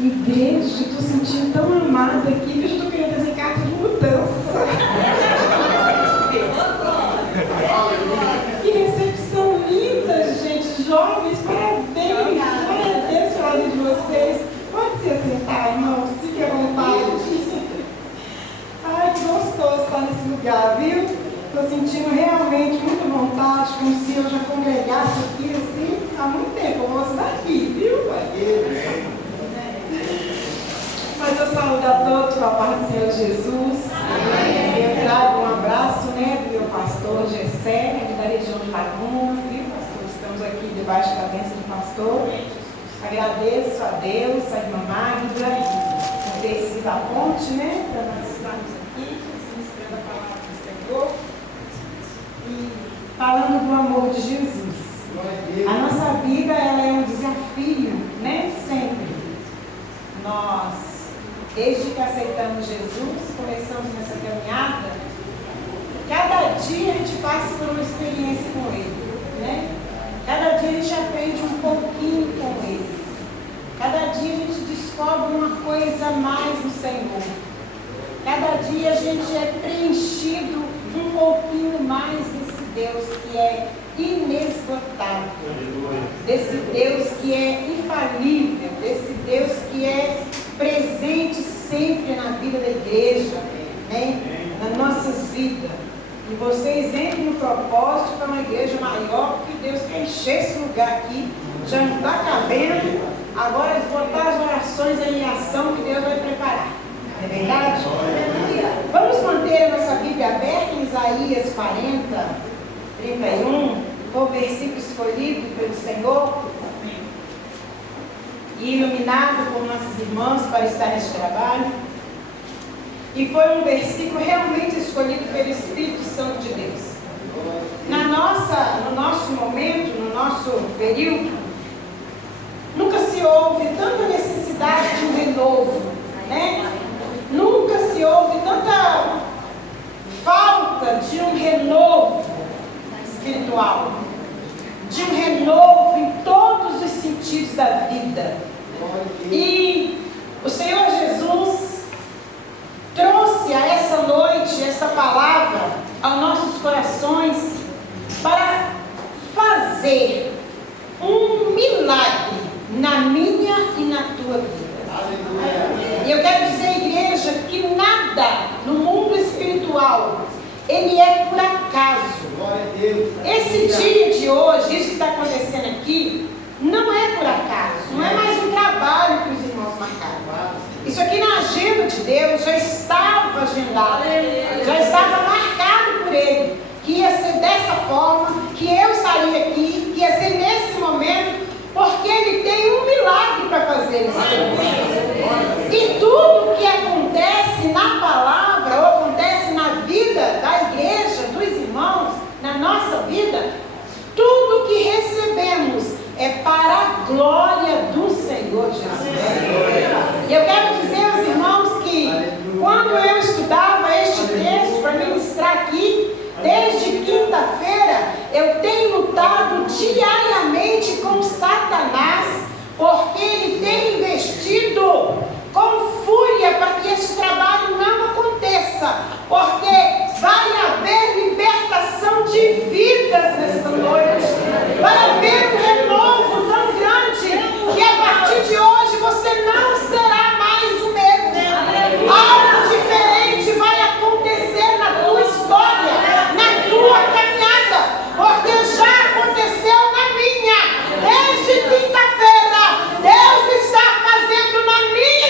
Igreja, estou sentindo tão amada aqui que eu estou querendo fazer carta de mudança. Que recepção linda, gente. Jovens, parabéns. Glória a Deus pela vida de vocês. Pode se assentar, irmão. Fique à vontade. Ai, que gostoso estar nesse lugar, viu? Estou sentindo realmente muita vontade, como se eu já congregasse aqui assim há muito tempo. Eu gosto daqui, viu? Mas eu saúdo a todos com a paz do Senhor Jesus. Amém. Eu trago um abraço, do meu pastor Gessé, da região de Laguna, viu, pastor? Estamos aqui debaixo da bênção do pastor. Agradeço a Deus, a irmã Magda, por ter sido a ponte, para nós estarmos aqui, ministrando a palavra do Senhor e falando do amor de Jesus. A nossa vida, ela é um desafio, sempre. Nós, desde que aceitamos Jesus, começamos nessa caminhada, cada dia a gente passa por uma experiência com Ele, Cada dia a gente aprende um pouquinho com Ele. Cada dia a gente descobre uma coisa a mais no Senhor. Cada dia a gente é preenchido um pouquinho mais desse Deus que é inesgotável, desse Deus que é infalível, desse Deus que é presente sempre na vida da igreja, nas nossas vidas. E vocês entrem no propósito para uma igreja maior, porque Deus quer encher esse lugar aqui, já não está cabendo, agora botar as orações em ação que Deus vai preparar. É verdade? Vamos manter a nossa Bíblia aberta em Isaías 40, 31, o versículo escolhido pelo Senhor e iluminado por nossos irmãos para estar neste trabalho. E foi um versículo realmente escolhido pelo Espírito Santo de Deus. No nosso momento, no nosso período, nunca se houve tanta necessidade de um renovo, Nunca se houve tanta falta de um renovo espiritual, de um renovo em todos os sentidos da vida. E o Senhor Jesus trouxe a essa noite essa palavra aos nossos corações para fazer um milagre na minha e na tua vida. E eu quero dizer, igreja, que nada no mundo espiritual ele é por acaso. Esse dia de hoje, isso que está acontecendo aqui, não é por acaso, não é mais um trabalho que os irmãos marcaram. Isso aqui na agenda de Deus já estava agendado, já estava marcado por Ele, que ia ser dessa forma, que eu estaria aqui, que ia ser nesse momento, porque Ele tem um milagre para fazer nesse momento. E tudo que acontece na palavra, ou acontece na vida da igreja, dos irmãos, na nossa vida, tudo que recebemos é para a glória do Senhor Jesus. E eu quero dizer aos irmãos que quando eu estudava este texto para ministrar aqui, desde quinta-feira, eu tenho lutado diariamente com Satanás, porque ele tem investido com fúria para que esse trabalho não aconteça, porque vai haver libertação de vidas nesta noite, vai haver um renovo tão grande que a partir de hoje você não será mais o mesmo. Algo diferente vai acontecer na tua história, na tua caminhada, porque já aconteceu na minha. Desde quinta-feira, Deus está fazendo na minha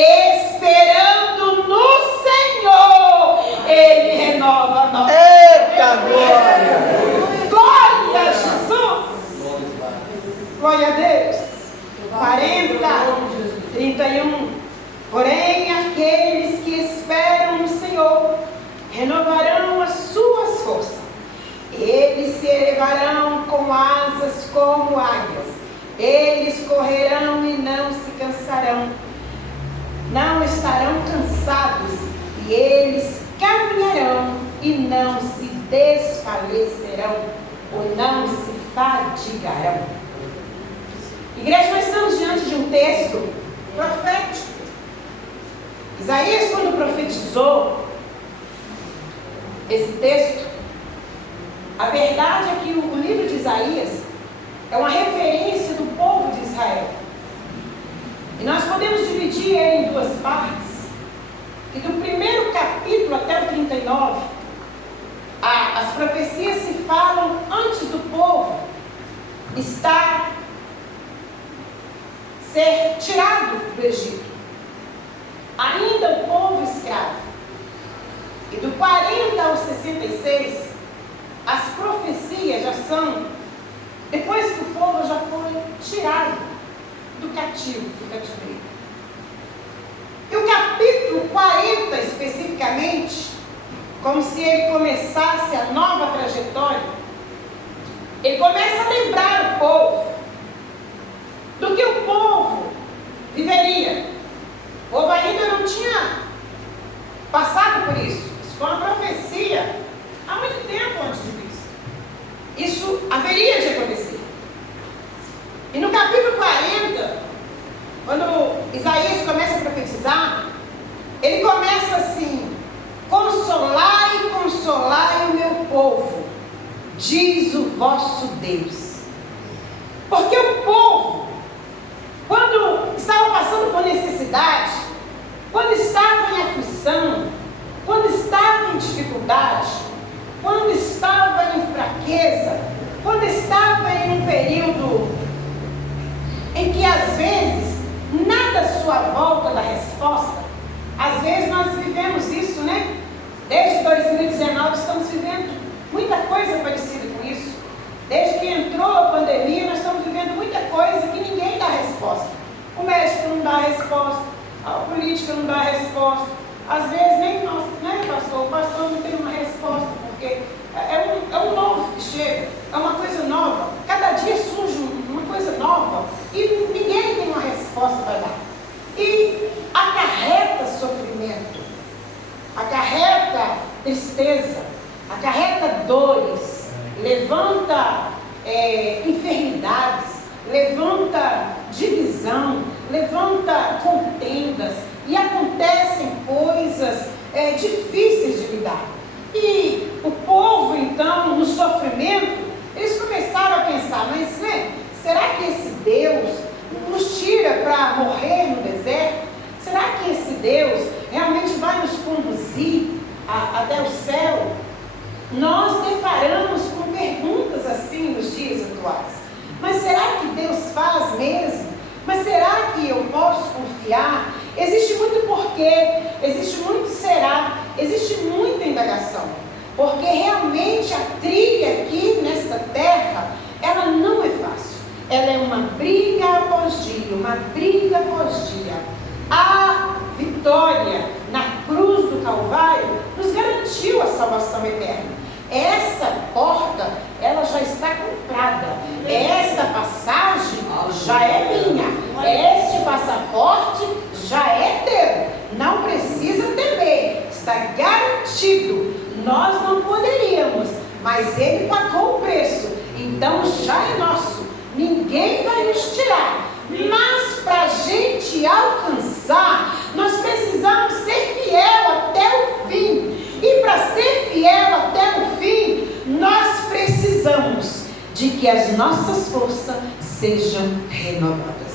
esperando no Senhor, Ele renova a nossa. Eita glória! Glória a Jesus! Glória a Deus! 40, 31. Porém, aqueles que esperam no Senhor renovarão as suas forças. Eles se elevarão com asas como águias. Eles correrão e não se cansarão. Não estarão cansados. E eles caminharão e não se desfalecerão ou não se fadigarão. Igreja, nós estamos diante de um texto profético. Isaías, quando profetizou esse texto, a verdade é que o livro de Isaías é uma referência do povo de Israel. E nós podemos dividir ele em duas partes. E do primeiro capítulo até o 39, as profecias se falam antes do povo ser tirado do Egito. Ainda o povo escravo. E do 40 ao 66, as profecias já são depois que o povo já foi tirado do cativeiro. E o capítulo 40 especificamente, como se ele começasse a nova trajetória, ele começa a lembrar o povo do que o povo viveria. O povo ainda não tinha passado por isso. Isso foi uma profecia há muito tempo antes de Cristo. Isso haveria de acontecer. E no capítulo 40, quando Isaías começa a profetizar, ele começa assim: consolai, consolai o meu povo, diz o vosso Deus. Porque o povo, quando estava passando por necessidade, quando estava em aflição, quando estava em dificuldade, quando estava em fraqueza, quando estava em um período em que às vezes nada à sua volta da resposta, às vezes nós vivemos isso, né? Desde 2019 estamos vivendo muita coisa parecida com isso. Desde que entrou a pandemia, nós estamos vivendo muita coisa que ninguém dá resposta. O médico não dá resposta, a política não dá resposta. Às vezes nem nós, né, pastor? O pastor não tem uma resposta, porque é um novo que chega, é uma coisa nova. Cada dia surge uma coisa nova e ninguém tem uma resposta para dar. E acarreta sofrimento, acarreta tristeza, acarreta dores, levanta enfermidades, levanta divisão, levanta contendas, e acontecem coisas difíceis de lidar. E o povo, então, no sofrimento, eles começaram a pensar: mas né, será que esse Deus nos tira para morrer no deserto? Será que esse Deus realmente vai nos conduzir até o céu? Nós deparamos com perguntas assim nos dias atuais. Mas será que Deus faz mesmo? Mas será que eu posso confiar? Existe muito porquê, existe muito será, existe muita indagação. Porque realmente a trilha aqui nesta terra, ela não é fácil. Ela é uma briga após dia, uma briga após dia. A vitória na cruz do Calvário nos garantiu a salvação eterna. Essa porta, ela já está comprada. Esta passagem já é minha. Este passaporte já é teu. Não precisa temer. Está garantido. Nós não poderíamos, mas Ele pagou o preço. Então já é nosso. Ninguém vai nos tirar. Mas para a gente alcançar, nós precisamos ser fiel até o fim. E para ser fiel até o fim, nós precisamos de que as nossas forças sejam renovadas.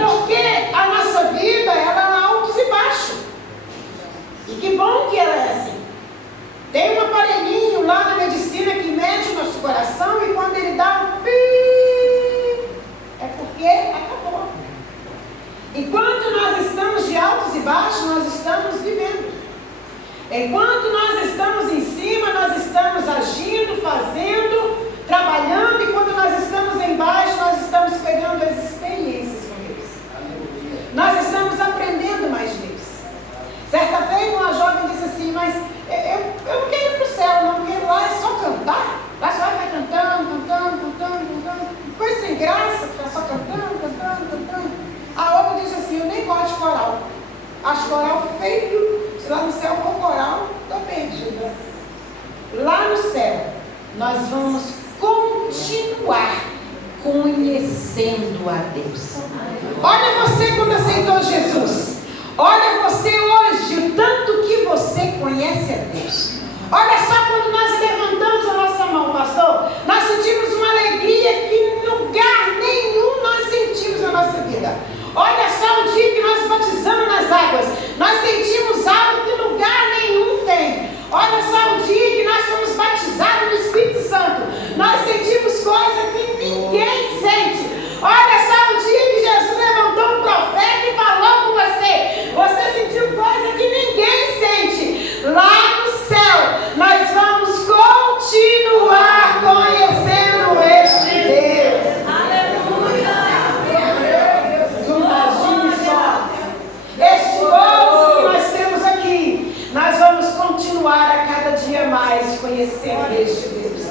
Porque a nossa vida, ela é altos e baixos. E que bom que ela é assim. Tem um aparelhinho lá na medicina que mede o nosso coração, e quando ele dá um pi, é porque acabou. Enquanto nós estamos Enquanto nós estamos em cima, nós estamos agindo, fazendo, trabalhando, e quando nós estamos embaixo, nós estamos pegando as experiências com Deus. Nós estamos aprendendo mais Deus. Certa vez uma jovem disse assim, mas eu não quero ir para o céu, não, porque lá é só cantar. Lá só vai cantando. Coisa sem graça, ficar só cantando. A outra disse assim, eu nem gosto de coral. Acho coral feio. Se lá no céu for coral, estou perdida. Lá no céu, nós vamos continuar conhecendo a Deus. Olha você quando aceitou Jesus. Olha você hoje, o tanto que você conhece a Deus. Olha só quando nós levantamos a nossa mão, pastor, nós sentimos uma alegria que em lugar nenhum nós sentimos na nossa vida. Olha só o dia que nós batizamos nas águas, nós sentimos algo que em lugar nenhum tem. Olha só o dia que nós fomos batizados no Espírito Santo, nós sentimos coisa que ninguém sente. Olha só o dia que Jesus levantou um profeta e falou com você, você sentiu coisa que ninguém sente. Lá no céu, nós vamos continuar conhecendo este Deus. Aleluia! Imagine só, este gozo que nós temos aqui, nós vamos continuar a cada dia mais conhecendo este Deus.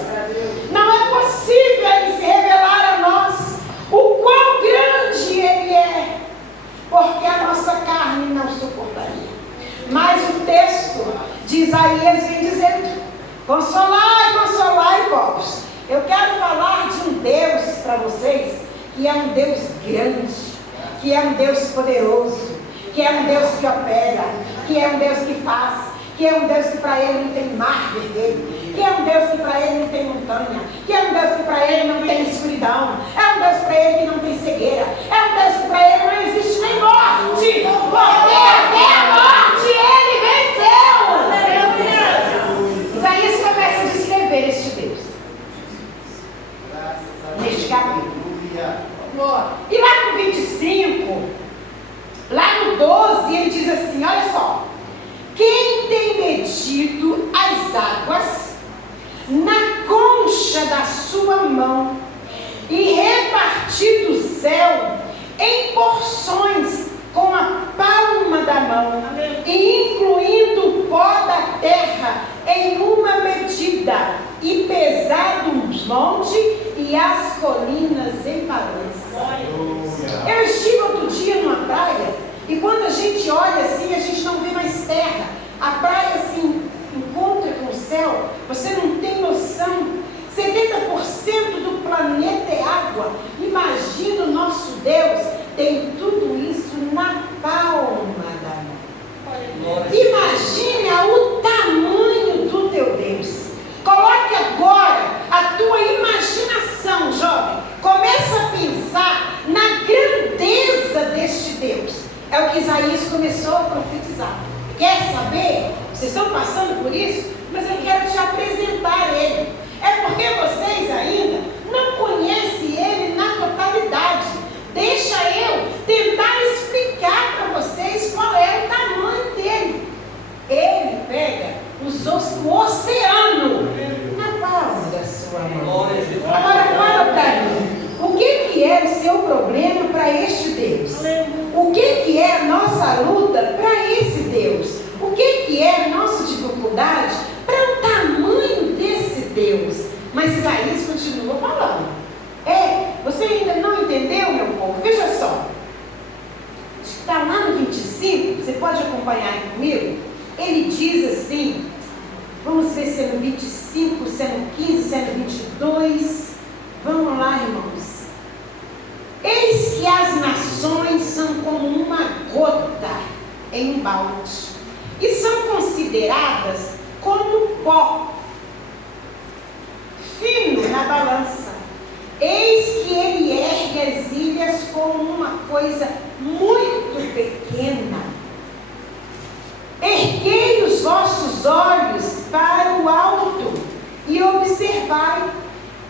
Não é possível Ele se revelar a nós o quão grande Ele é, porque a nossa carne não suportaria. Mas o texto de Isaías vem dizendo, consolai, povos. Eu quero falar de um Deus para vocês, que é um Deus grande, que é um Deus poderoso, que é um Deus que opera, que é um Deus que faz, que é um Deus que para Ele não tem mar vermelho, que é um Deus que para Ele não tem montanha, que é um Deus que para Ele não tem escuridão, é um Deus para Ele que não tem cegueira, é um Deus que para Ele não existe nem morte, porque até a morte Ele venceu. Isaías começa a descrever este Deus neste capítulo. E lá no 25, lá no 12, ele diz assim, olha só, quem tem medido as águas na concha da sua mão e repartido o céu em porções com a palma da mão, e incluindo o pó da terra em uma medida, e pesado os montes e as colinas em balança. Eu estive outro dia numa praia, e quando a gente olha assim, a gente não vê mais terra. A praia assim encontra com o céu, você não tem noção. 70% do planeta é água. Imagina o nosso Deus tem tudo isso na palma da mão. Imagina o tamanho do teu Deus. Coloque agora a tua imaginação, jovem. Começa a pensar na grandeza deste Deus. É o que Isaías começou a profetizar. Quer saber? Vocês estão passando por isso? Mas eu quero te apresentar Ele. É porque vocês ainda não conhecem Ele na totalidade. Deixa eu tentar explicar para vocês qual é o tamanho dele. Ele pega o oceano na palma da sua mão. Agora fala para mim, o que é o seu problema para este Deus? O que é a nossa luta para esse Deus? O que é a nossa dificuldade para o tamanho desse Deus? Mas Isaías continua falando. Você ainda não entendeu, meu povo? Veja só. Está lá no 25, você pode acompanhar aí comigo? Ele diz assim, vamos ver se é no 25, se é no 15, se é no 22. Vamos lá, irmãos. Eis que as nações são como uma gota em um balde, e são consideradas como pó fino na balança. Eis que ele ergue as ilhas como uma coisa muito pequena. Erguei os vossos olhos para o alto e observai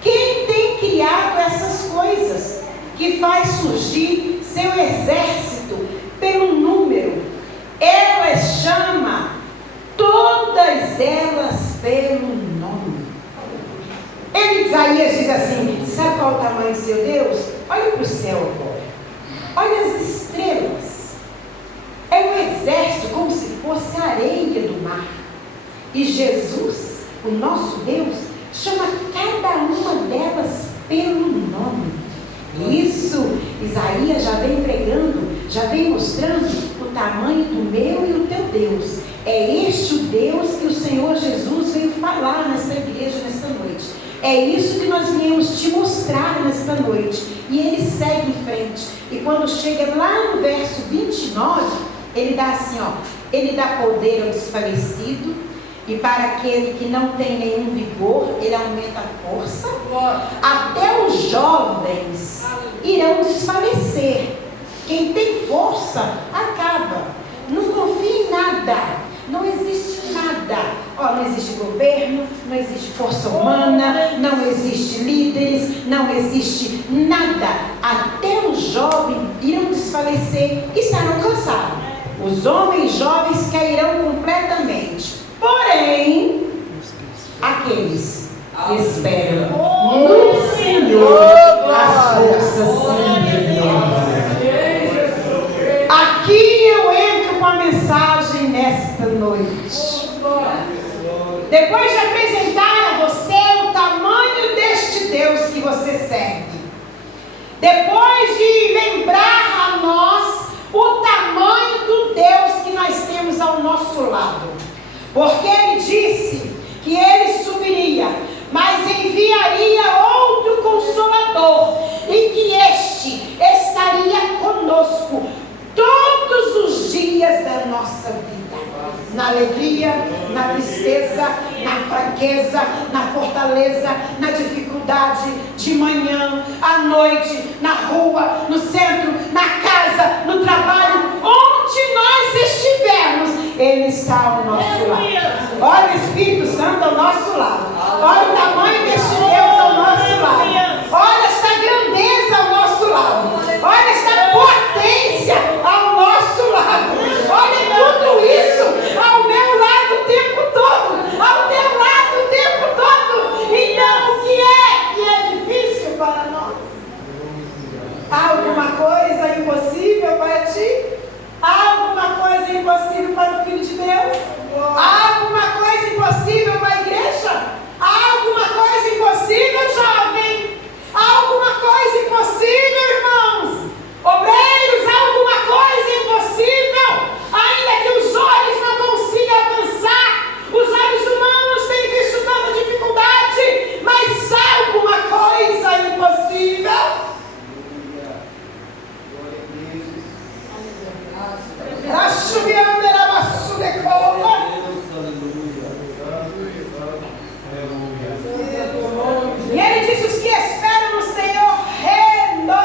quem tem criado essas coisas, que faz surgir seu exército pelo número. Ela chama todo E Jesus, o nosso Deus, chama cada uma delas pelo nome. Isso, Isaías já vem pregando, já vem mostrando o tamanho do meu e o teu Deus. É este o Deus que o Senhor Jesus veio falar nesta igreja nesta noite. É isso que nós viemos te mostrar nesta noite. E ele segue em frente. E quando chega lá no verso 29, ele dá assim, ó: ele dá poder ao desfalecido, e para aquele que não tem nenhum vigor, ele aumenta a força. Até os jovens irão desfalecer. Quem tem força acaba. Não confia em nada. Não existe nada. Não existe governo, não existe força humana, não existe líderes, não existe nada. Até os jovens irão desfalecer e estarão cansados. Os homens jovens cairão completamente. Porém, aqueles que esperam no Senhor, as forças se renovam. Aqui eu entro com a mensagem nesta noite. Depois de apresentar a você o tamanho deste Deus que você segue, depois de lembrar a nós o tamanho do Deus que nós temos ao nosso lado, porque ele disse que ele subiria, mas enviaria outro Consolador, e que este estaria conosco todos os dias da nossa vida, na alegria, na tristeza, na fraqueza, na fortaleza, na dificuldade, de manhã, à noite, na rua, no centro, na casa, no trabalho, onde nós estivermos, ele está ao nosso lado. Olha o Espírito Santo ao nosso lado. Olha o tamanho deste Deus ao nosso lado. Olha esta grandeza ao nosso lado. Olha esta potência ao nosso lado. Olha tudo isso ao meu lado o tempo todo, ao teu lado o tempo todo. Então o que é difícil para nós? Há alguma coisa impossível para ti? Há alguma coisa impossível para o Filho de Deus? Há alguma coisa impossível para a igreja? Há alguma coisa impossível, jovem? Há alguma coisa impossível, irmãos? Obreiros, há alguma coisa impossível? Ainda que os olhos não consigam alcançar, os olhos humanos têm visto tanta dificuldade, mas há alguma coisa impossível? E ele diz: os que esperam no Senhor renovarão.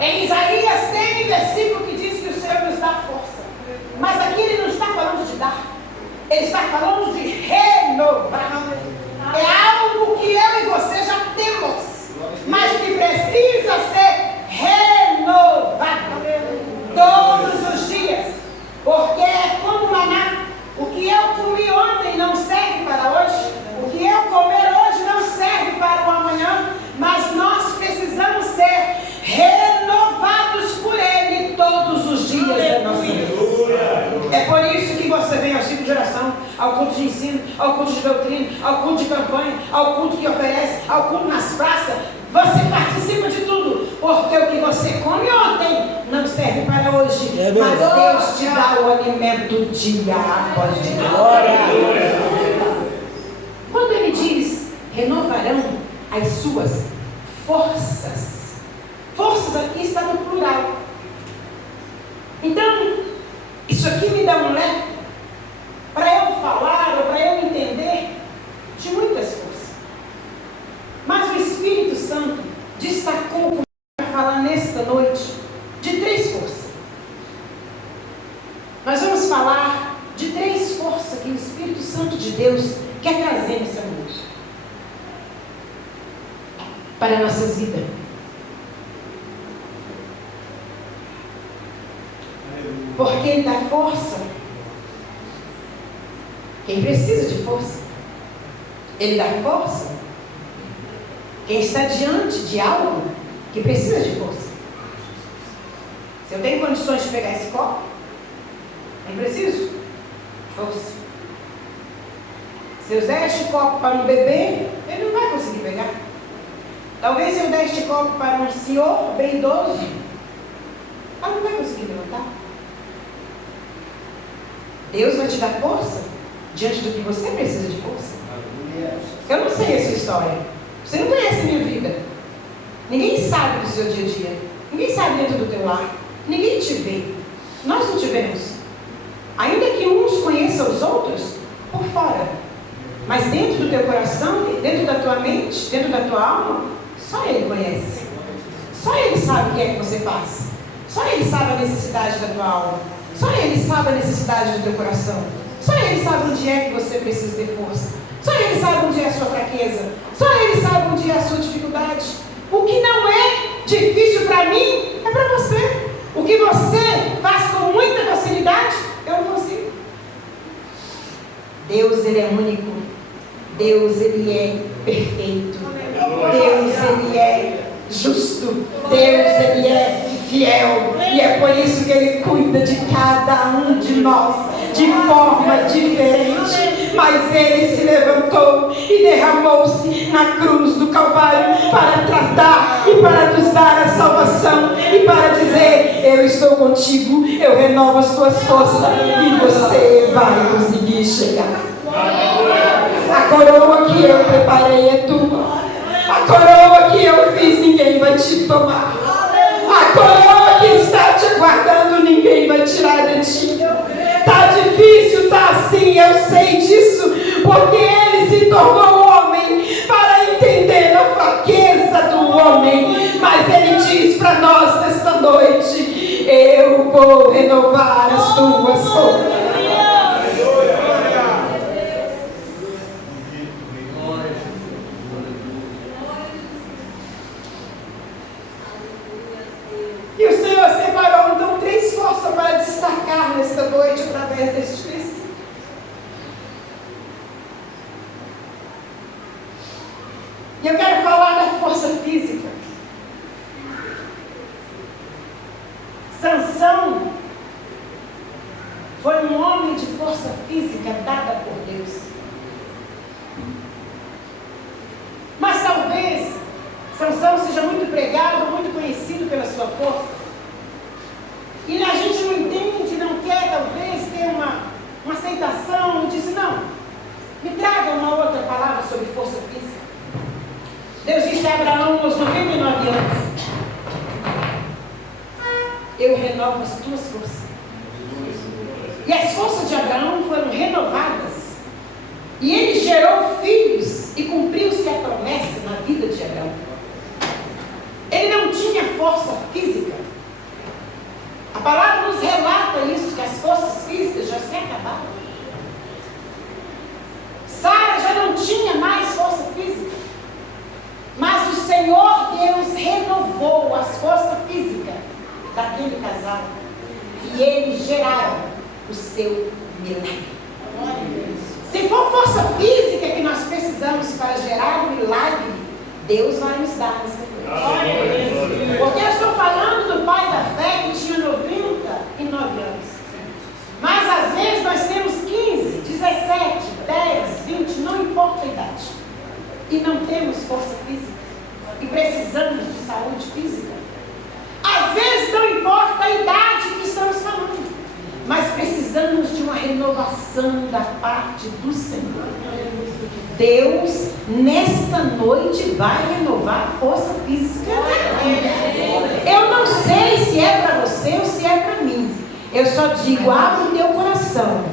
Em Isaías tem um versículo que diz que o Senhor nos dá força, mas aqui ele não está falando de dar, ele está falando de renovar. É algo que eu e você já temos, mas que precisa ser renovado todos os dias, porque é como maná. O que eu comi ontem não serve para hoje, o que eu comer hoje não serve para o amanhã, mas nós precisamos ser renovados por Ele todos os dias da nossa vida. É por isso que você vem ao ciclo de oração, ao culto de ensino, ao culto de doutrina, ao culto de campanha, ao culto que oferece, ao culto nas praças. Você participa de tudo, porque o que você come ontem não serve para hoje, mas Deus te dá o alimento dia após dia. Quando ele diz renovarão as suas forças, forças aqui está no plural. Então, isso aqui me dá um leque para eu falar ou para eu entender de muitas coisas. Mas o Espírito Santo destacou para falar nesta noite de 3 forças. Nós vamos falar de 3 forças que o Espírito Santo de Deus quer trazer nessa noite para a nossa vida. Porque Ele dá força quem precisa de força. Ele dá força quem está diante de algo que precisa de força. Se eu tenho condições de pegar esse copo, Não preciso? Força. Se eu der este copo para um bebê, ele não vai conseguir pegar. Talvez se eu der este copo para um senhor bem idoso, ela não vai conseguir levantar. Deus vai te dar força diante do que você precisa de força. Eu não sei a sua história. Você não conhece a minha vida. Ninguém sabe do seu dia a dia. Ninguém sabe dentro do teu lar. Ninguém te vê. Nós não te vemos. Ainda que uns conheçam os outros por fora. Mas dentro do teu coração, dentro da tua mente, dentro da tua alma, só Ele conhece. Só Ele sabe o que é que você passa. Só Ele sabe a necessidade da tua alma. Só Ele sabe a necessidade do teu coração. Só Ele sabe onde é que você precisa ter força. Só Ele sabe onde é a sua fraqueza. Só Ele sabe onde é a sua dificuldade. O que não é difícil para mim, é para você. O que você faz com muita facilidade, eu não consigo. Deus, Ele é único. Deus, Ele é perfeito. Deus, Ele é justo. Deus, Ele é fiel. E é por isso que Ele cuida de cada um de nós de forma diferente. Mas Ele se levantou e derramou-se na cruz do Calvário para tratar e para nos dar a salvação e para dizer: eu estou contigo, eu renovo as tuas forças e você vai conseguir chegar. A coroa que eu preparei é tua. A coroa que eu fiz, ninguém vai te tomar. A coroa que está te aguardando, ninguém vai tirar de ti. Tá difícil, tá assim, eu sei disso, porque Ele se tornou homem para entender a fraqueza do homem. Mas Ele diz para nós nesta noite: eu vou renovar as tuas forças. E o Senhor separou então 3 forças para destacar nesta noite através deste texto. E eu quero falar da força física. Sansão foi um homem de força física dada por Deus. Mas talvez Sansão seja muito pregado, muito conhecido pela sua força. E a gente não entende, não quer talvez ter uma aceitação, e diz: não, me traga uma outra palavra sobre força física. Deus disse a Abraão aos 99 anos: eu renovo as tuas forças. E as forças de Abraão foram renovadas. E ele gerou filhos e cumpriu-se a promessa na vida de Abraão. Ele não tinha força física. A palavra nos relata isso, que as forças físicas já se acabaram. Sara já não tinha mais força física. Mas o Senhor Deus renovou as forças físicas daquele casal. E eles geraram o seu milagre. Se for força física que nós precisamos para gerar um milagre, Deus vai nos dar essa coisa. Porque eu estou falando do pai da fé que tinha 99 anos. Mas às vezes nós temos 15, 17, 10, 20, não importa a idade. E não temos força física. E precisamos de saúde física. Às vezes não importa a idade que estamos falando. Mas precisamos de uma renovação da parte do Senhor. Deus, nesta noite, vai renovar a força física daqui. Eu não sei se é para você ou se é para mim. Eu só digo: abre o teu coração.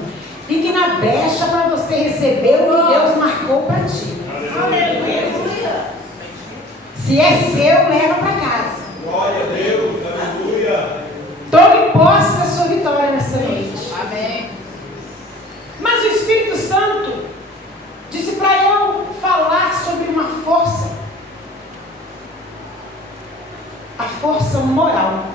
Fique na brecha para você receber o que Deus marcou para ti. Se é seu, leva para casa. Glória a Deus, aleluia. Tome posse da sua vitória nessa noite. Amém. Mas o Espírito Santo disse para eu falar sobre uma força. A força moral.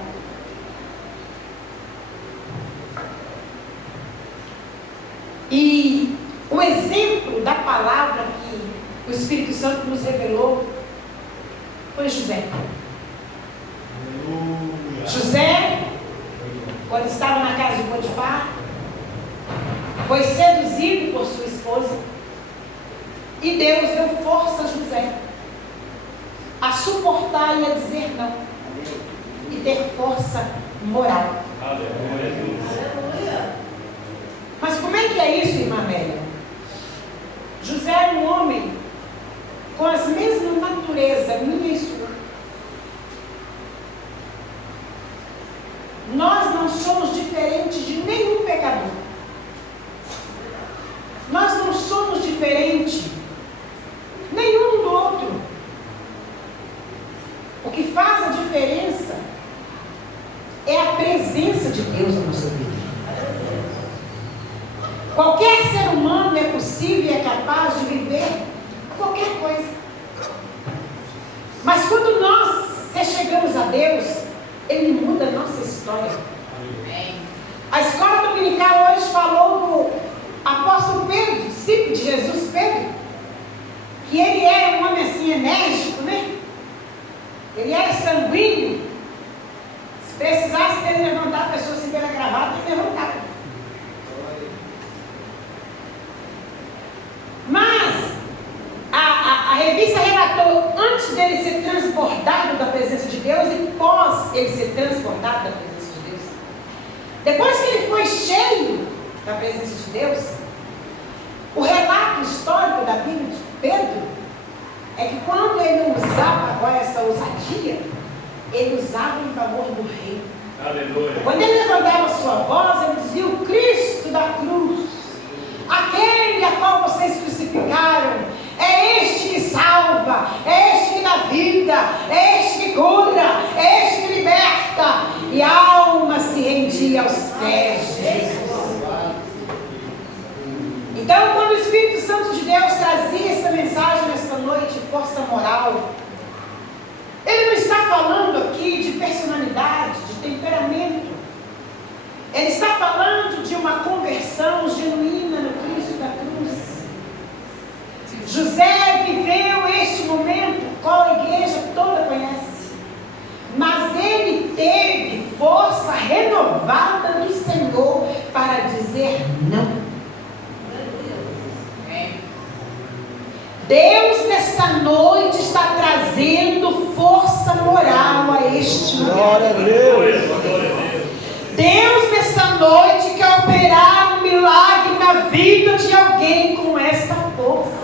E o exemplo da palavra que o Espírito Santo nos revelou foi José. Aleluia. José, quando estava na casa de Potifar, foi seduzido por sua esposa. E Deus deu força a José a suportar e a dizer não. E ter força moral. Mas como é que é isso, irmã Amélia? José é um homem com as mesmas naturezas, minha e sua. Nós não somos diferentes de nenhum pecador. Nós não somos diferentes nenhum do outro. O que faz a diferença é a presença de Deus na nossa vida. Qualquer ser humano é possível e é capaz de viver qualquer coisa. Mas quando nós chegamos a Deus, Ele muda a nossa história. A escola dominical hoje falou do apóstolo Pedro, discípulo de Jesus, Pedro, que ele era um homem assim enérgico, né? Ele era sanguíneo. Se precisasse dele levantar a pessoa assim pela gravata, ele levantava. Mas a revista relatou antes dele ser transbordado da presença de Deus e pós ele ser transbordado da presença de Deus. Depois que ele foi cheio da presença de Deus, o relato histórico da Bíblia de Pedro é que quando ele usava agora essa ousadia, ele usava em favor do rei. Aleluia. Quando ele levantava sua voz, ele dizia: o Cristo da cruz, aquele a qual vocês crucificaram, é este que salva, é este que dá vida, é este que cura, é este que liberta. E a alma se rendia aos pés de Jesus. Então, quando o Espírito Santo de Deus trazia essa mensagem nessa noite, força moral, ele não está falando aqui de personalidade, de temperamento. Ele está falando de uma conversão genuína no Cristo da cruz. José viveu este momento, qual a igreja toda conhece. Mas ele teve força renovada do Senhor para dizer não. Deus nesta noite está trazendo força moral a este lugar. Glória a Deus. Deus nesta noite quer operar um milagre na vida de alguém com esta força.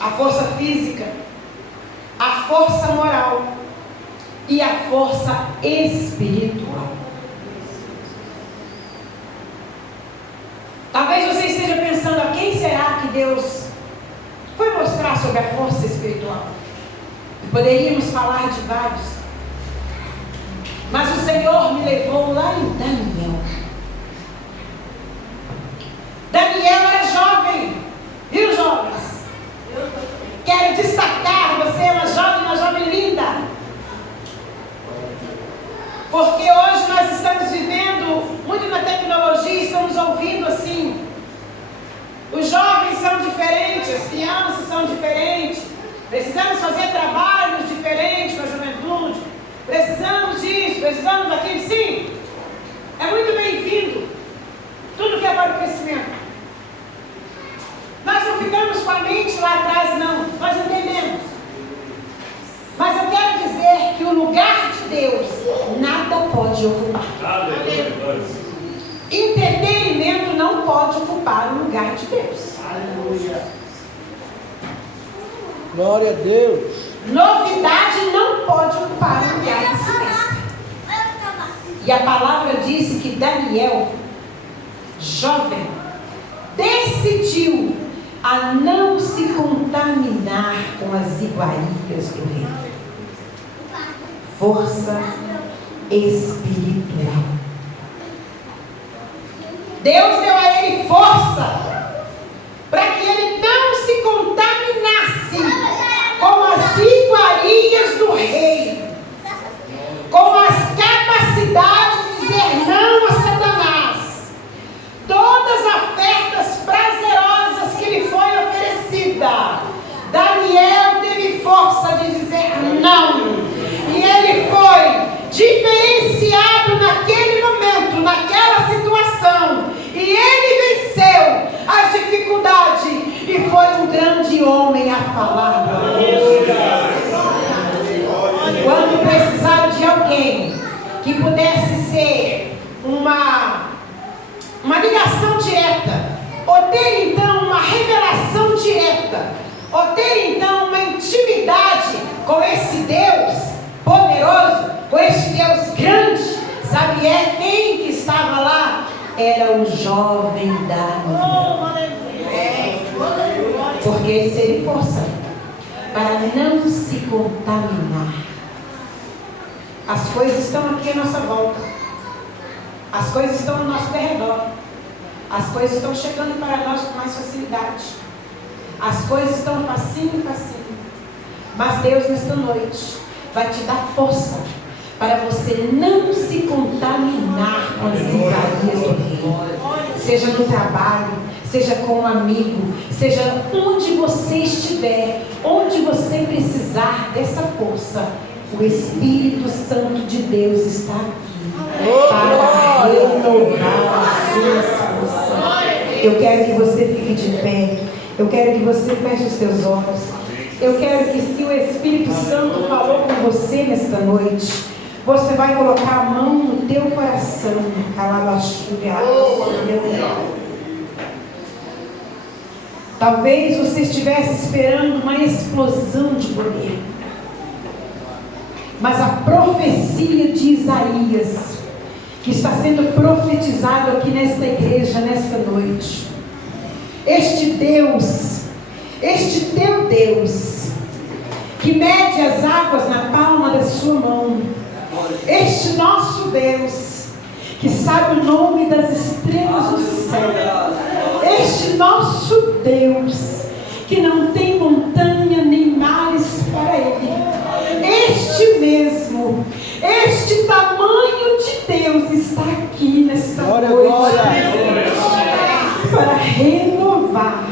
A força física, a força moral e a força espiritual. Talvez você esteja pensando: a quem será que Deus foi mostrar sobre a força espiritual? Poderíamos falar de vários, mas o Senhor me levou lá em Daniel. Daniel era jovem, viu, jovens? Quero destacar: você é uma jovem linda, porque hoje nós estamos vivendo muito na tecnologia, estamos ouvindo assim: os jovens são diferentes, as crianças são diferentes, precisamos fazer trabalhos diferentes com a juventude, precisamos disso, precisamos daquilo. Sim, é muito bem-vindo tudo que é para o crescimento. Nós não ficamos com a mente lá atrás, não, nós entendemos. Mas eu quero dizer que o lugar de Deus nada pode ocupar. Entretenimento não pode ocupar o lugar de Deus. Aleluia. Glória a Deus. Novidade não pode ocupar o lugar de silêncio. E a palavra diz que Daniel, jovem, decidiu a não se contaminar com as iguarias do rei. Força espiritual. Deus deu a ele força para que ele não se contaminasse com as iguarias do rei, com as capacidades de dizer não a Satanás. Todas as ofertas prazerosas que lhe foi oferecida, Daniel teve força de dizer não. E ele foi diferenciado naquele momento e foi um grande homem a falar. Quando precisaram de alguém que pudesse ser uma ligação direta, ou ter então uma revelação direta, ou ter então uma intimidade com esse Deus poderoso, com esse Deus grande, sabe quem que estava lá? Era o jovem Davi. Porque se ele força para não se contaminar, as coisas estão aqui à nossa volta, as coisas estão ao nosso derredor, as coisas estão chegando para nós com mais facilidade, as coisas estão facinho, mas Deus nesta noite vai te dar força para você não se contaminar com as iguarias do rei, seja no trabalho, seja com um amigo, seja onde você estiver, onde você precisar dessa força. O Espírito Santo de Deus está aqui para renovar as suas forças. Eu quero que você fique de pé. Eu quero que você feche os seus olhos. Eu quero que, se o Espírito Santo falou com você nesta noite, você vai colocar a mão no teu coração. Talvez você estivesse esperando uma explosão de poder, mas a profecia de Isaías, que está sendo profetizado aqui nesta igreja, nesta noite, este Deus, este teu Deus, que mede as águas na palma da sua mão, este nosso Deus, que sabe o nome das estrelas do céu, este nosso Deus, que não tem montanha nem mares para ele, este mesmo, este tamanho de Deus está aqui nesta noite para renovar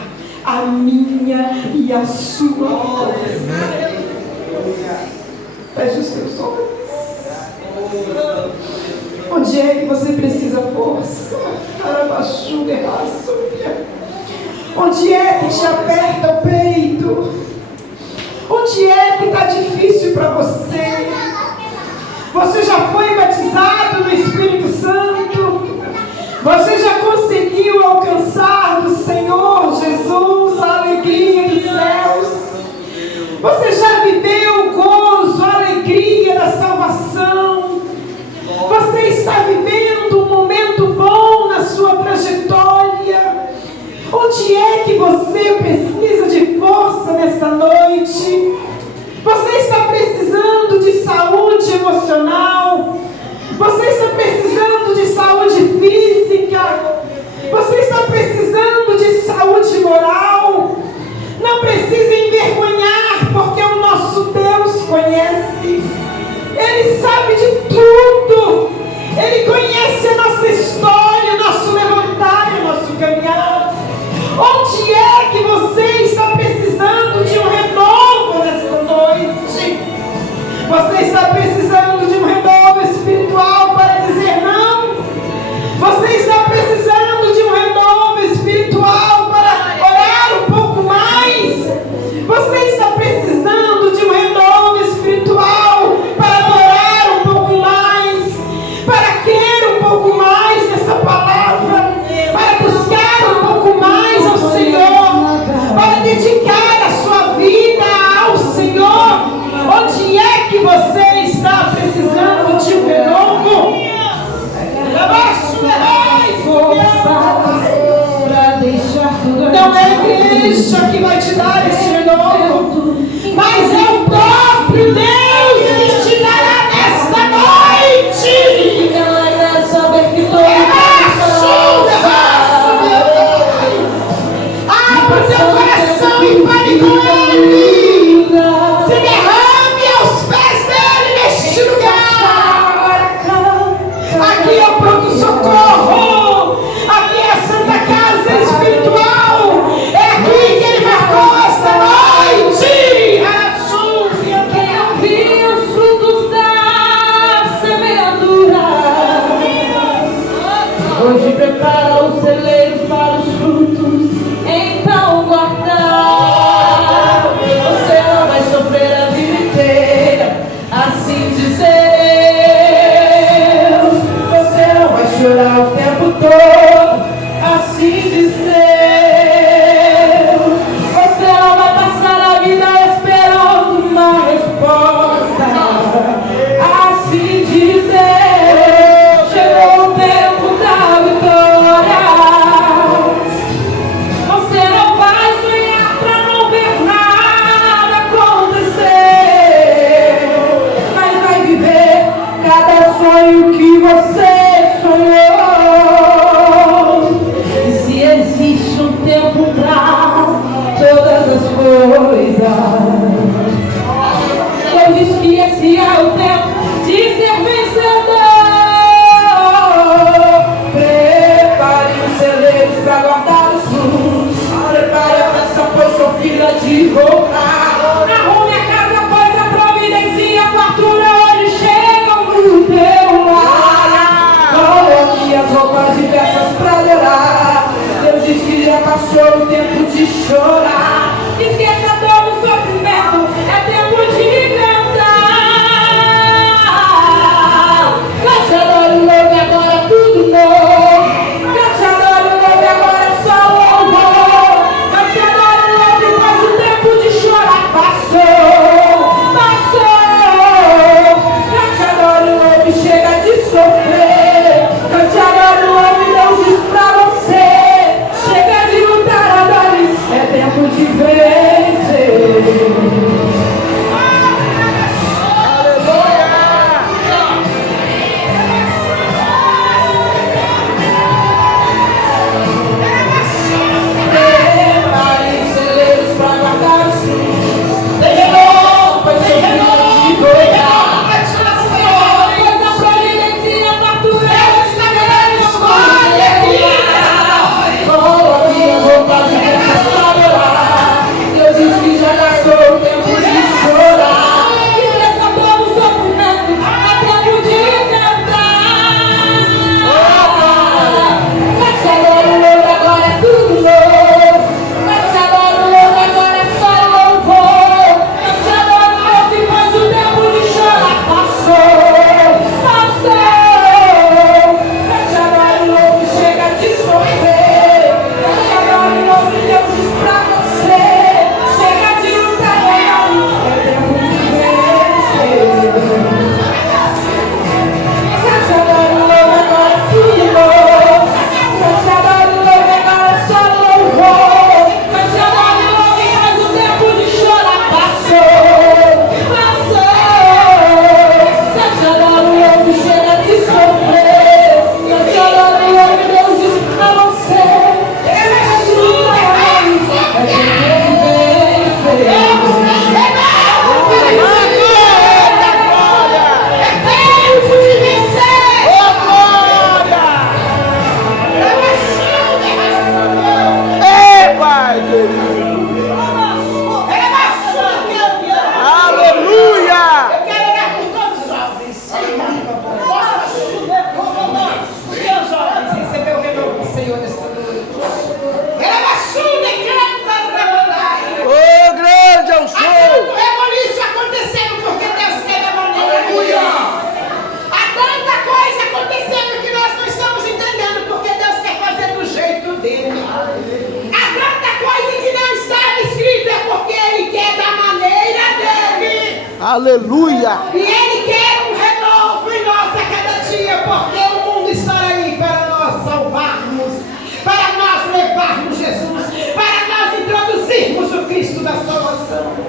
a minha e a sua vida. Feche os seus olhos. Onde é que você precisa força? Onde é que te aperta o peito? Onde é que está difícil para você? Você já foi batizado no Espírito Santo? Você já conseguiu alcançar do Senhor Jesus a alegria dos céus? Você já viveu o gozo, a alegria da salvação? Você está vivendo um momento bom na sua trajetória? Onde é que você precisa de força nesta noite? Você está precisando de saúde emocional? Você está precisando de saúde física? Você está precisando de saúde moral? Não precisa envergonhar, porque o nosso Deus conhece. Ele sabe de tudo. Ele conhece a nossa história, o nosso levantar e o nosso caminhar. Onde é que você está precisando de um renovo nesta noite? Você está precisando de um renovo espiritual para dizer não? Você está precisando de um renovo espiritual para orar um pouco mais? Você está precisando de um renovo espiritual para adorar um pouco mais? Para querer um pouco mais nessa palavra? Para buscar um pouco mais ao Senhor? Para dedicar a sua vida ao Senhor? Onde é que você está precisando de um renovo? Não é a igreja que vai te dar esse renovo, mas é o próprio Deus que te dará nesta noite. Abra o seu coração e fale com Ele. Se derrame aos pés dele neste lugar. Aqui é o pronto-socorro. Aqui é a Santa Casa Espiritual. É aqui que Ele marcou esta noite. Quem ouvir as coisas. Deus diz que esse é o tempo de ser vencedor. Prepare os celeiros para guardar os frutos. Prepare a festa, pois sou filha de voltar. Arrume a casa, pois a providencia, fartura hoje chegam no teu lar. Coloque as roupas diversas para adorar. Deus diz que já passou o tempo de chorar. Esqueça todo o sofrimento, é tempo de cantar. Cante, adore, louve, agora tudo novo. Cante, adore, louve, agora só louvor. Cante, adore, louve, pois o tempo de chorar passou. Cante, adore, louve, chega de sofrer. Cante, adore, louve, Deus diz pra você. Chega de lutar, adore, é tempo de vencer. Prepare os celeiros pra guardar os frutos. Terrenou, pois sou filho de Goiás. Pois a providencia, fartura, coloque as roupas diversas pra adorar. Deus diz que já gastou o tempo de chorar. Esqueça todo o sofrimento, é tempo de cantar. Cante, adore, louve, agora é tudo novo. Cante, adore, louve, agora é só louvor. Cante, adore, louve, pois o tempo de chorar passou. Cante, adore, louve, chega de sofrer. Cante, adore, louve, Deus diz pra você. Chega de lutar, adore, é tempo de vencer. Cante, adore, louve, agora é tudo novo. Cante, adore, louve, agora é só louvor. Cante, adore, louve, mas o tempo de chorar passou. Cante, adore, louve, chega de sofrer. Cante, adore, louve, Deus diz pra você. Chega de lutar, é tempo de Ei, Pai querido. Aleluia. Eu quero orar por todos os jovens. Os teus jovens receber o renovo do Senhor nesta noite. Ô, grande é o Há show. tanto rebuliço acontecendo porque Deus quer da maneira. Há tanta coisa acontecendo que nós não estamos entendendo porque Deus quer fazer do jeito dele. Há tanta coisa que não estava escrita é porque Ele quer da maneira dele. Aleluia. E Ele quer um renovo em nós a cada dia, porque o mundo está aí para nós salvarmos, para nós levarmos Jesus, para nós introduzirmos o Cristo da salvação.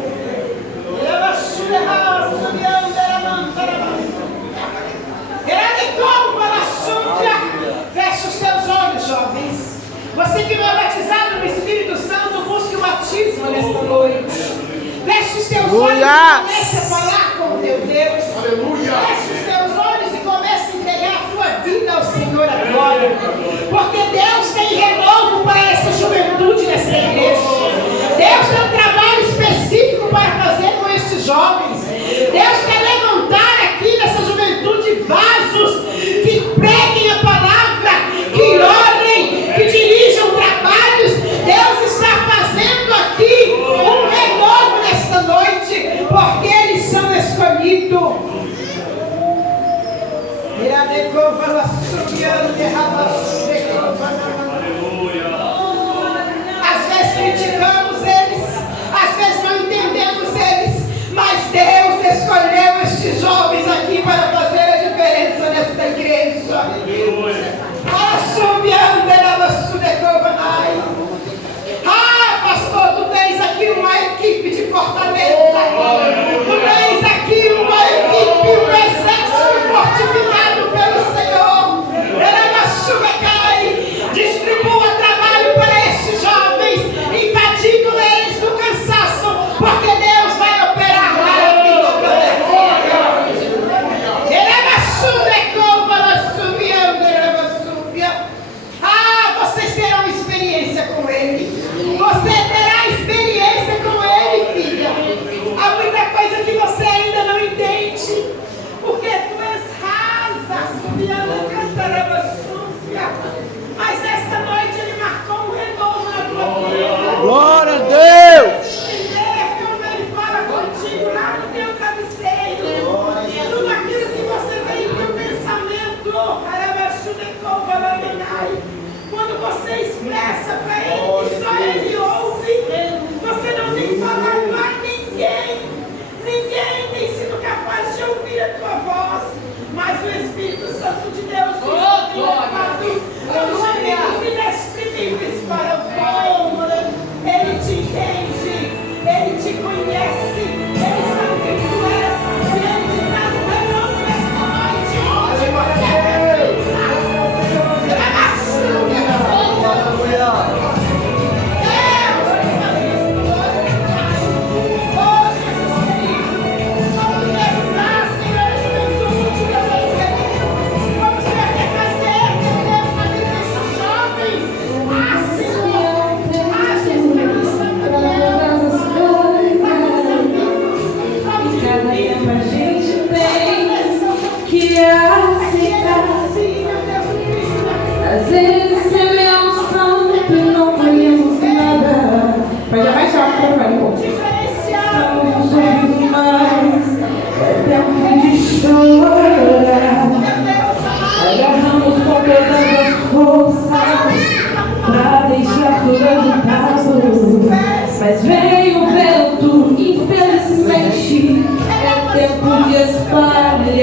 Feche os teus olhos, jovens. Você que não é batizado no Espírito Santo, busque o batismo nesta noite. Feche os teus olhos e comece a falar com o teu Deus. Feche os teus olhos e comece a entregar a tua vida ao Senhor agora. Porque Deus tem renovo para essa juventude nessa igreja. Deus tem um trabalho específico para fazer com esses jovens. Deus quer levantar aqui nessa juventude vasos que preguem a palavra, que orem, que dirijam trabalhos. Deus está fazendo aqui um renovo nesta noite, porque eles são escolhidos. Às vezes criticamos eles, às vezes não entendemos eles, mas Deus escolheu estes jovens aqui para fazer a diferença nesta igreja. Ah, pastor, tu tens aqui uma equipe de fortaleza. Tu tens aqui uma equipe, um exército fortificado pelo Senhor. Diz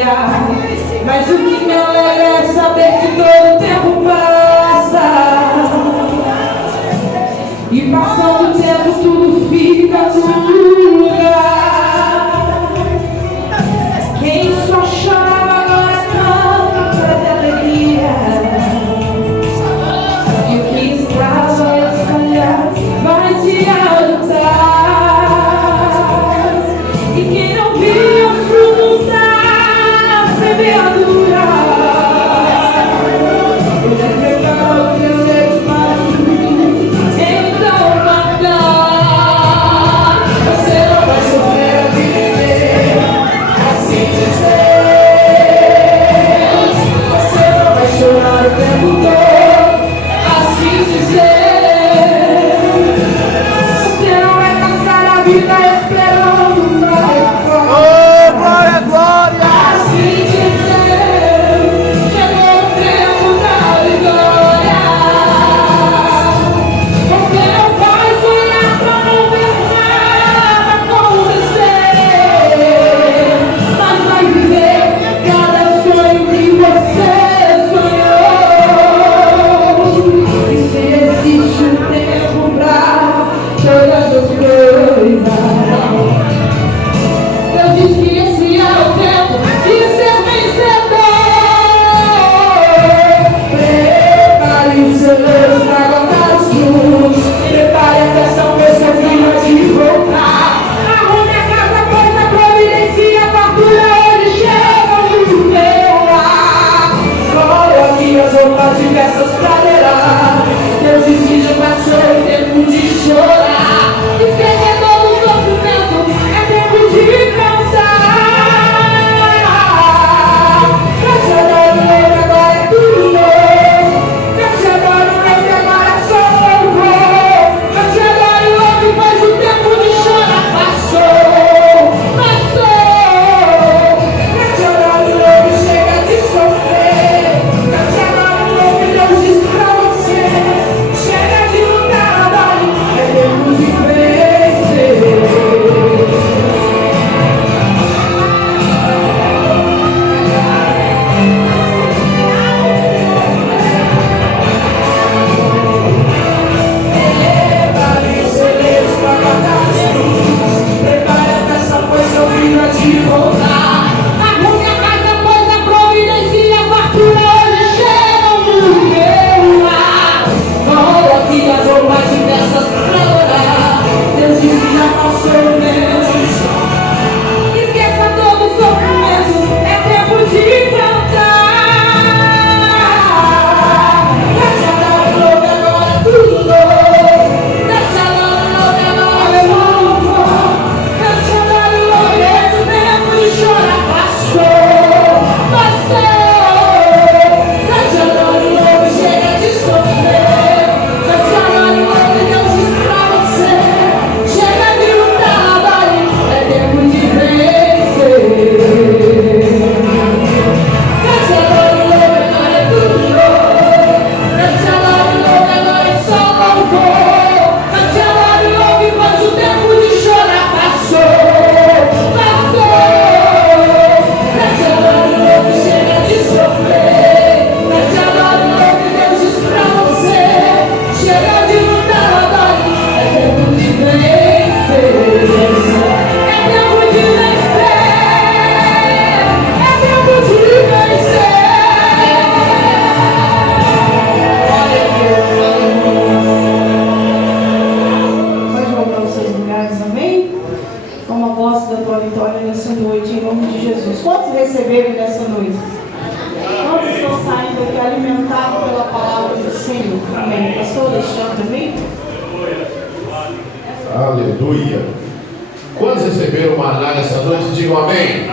glória. Mas o que me alegra é saber que todo tempo passa, e passando o tempo tudo fica no lugar. Quem só chorava agora canta de alegria, e o que estava espalhado vai se ajudar. E quem não viu os frutos da semeadura, hoje preparou o teu leite para os frutos, então vai dar. Você não vai sofrer a vida inteira, assim dizer. Você não vai chorar o tempo todo, assim dizer. Você não vai passar a vida esperando uma resposta. Oh, glória, glória. Assim dizer, chegou o tempo da vitória. Você não vai sonhar pra não ver nada acontecer, mas vai viver cada sonho que você sonhou. E se existe um tempo pra todas as coisas, Deus diz que esse é o tempo de ser vencedor. Prepare os celeiros para guardar os frutos. Prepare a festa, pois seu filho há de voltar. Arrume a casa, pois a providência, a fartura hoje chega no meu lar. Coloque as roupas diversas pra adorar. Deus diz que já passou o tempo de chorar. Esquecer todo o sofrimento, é tempo de cantar. Eu te adoro, lembra, agora é tudo novo. Eu te adoro, lembra, agora é só louvor. Eu te adoro, louve, pois o tempo de chorar passou. Eu te adoro, louve, chega de sofrer. Eu te adoro, louve, Deus diz pra você, chega de lutar, adore, é tempo de vencer. Prepare os celeiros pra guardar os frutos. Prepare a festa, pois seu filho há de voltar. Arrume a casa, pois a providência e a fartura hoje chegam no meu lar. Coloque as roupas diversas pra adorar. Deus diz que já passou o tempo. Esqueça todo o sofrimento, é tempo de cantar. Eu te adoro, louve, agora é tudo novo. Eu te adoro, louve, agora é louvor. Eu te adoro, louve, esse tempo de chorar passou. Eu te adoro, louve, chega de sofrer. Eu te adoro, louve, Deus diz pra você, chega de lutar, adore, é tempo de vencer. Eu te adoro, louve, agora é tudo novo. Eu te adoro, louve, agora é só louvor. Eu te adoro, louve, pois o tempo de chorar passou. Eu te adoro, louve, chega de sofrer. Eu te adoro, louve, Deus diz pra você, chega de lutar, adore, é tempo de vencer. É tempo de vencer. É tempo de vencer. Glória a Deus. Pode voltar aos seus lugares, amém? Toma posse da tua vitória nessa noite, em nome de Jesus. Quantos receberam nessa noite? Quantos estão saindo aqui alimentados pela palavra do Senhor? Amém. Pastor Alexandre, amém? Aleluia. Quantos receberam maná nessa noite? Digam amém.